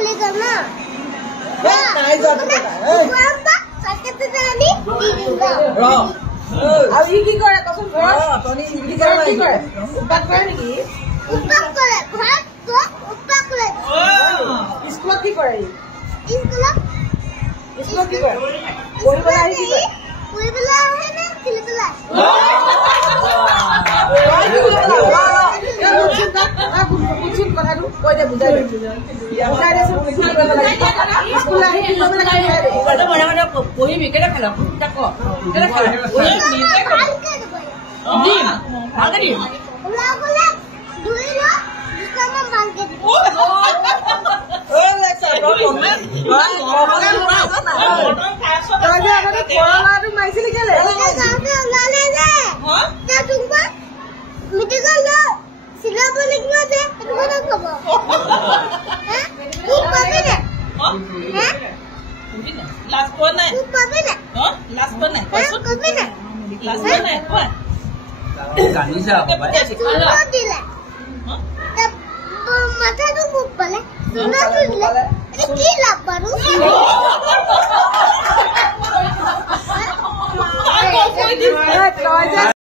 খুলি গল না নাই যাবে আৰু ই কি কৰে কচোন তনি কি কৰে উৎপাত কৰে নেকি উৎপাত কৰে ঘৰত উৎপাত কৰে স্কুলত কি কৰে স্কুলত কি কৰে পঢ়িবলৈ আহি কি কৰে পঢ়িবলৈ আহে নে খেলিবলৈ কথাটো কৈ দে বুজাই দে স্কুল আহি কি কৰিব লাগে পঢ়িবি কেনে খেলা কেনে খেলা ভালকে দিম মাৰিছিলি কেলে চিলাব লাগিব যে সেইটো কথা কব লাষ্ট কোৱা নাই লাষ্ট কোৱা নাই লাষ্ট কোৱা নাই কোৱা কানিছা বাবা দিলে মাথাটো মোক পালে কি লাভ বাৰু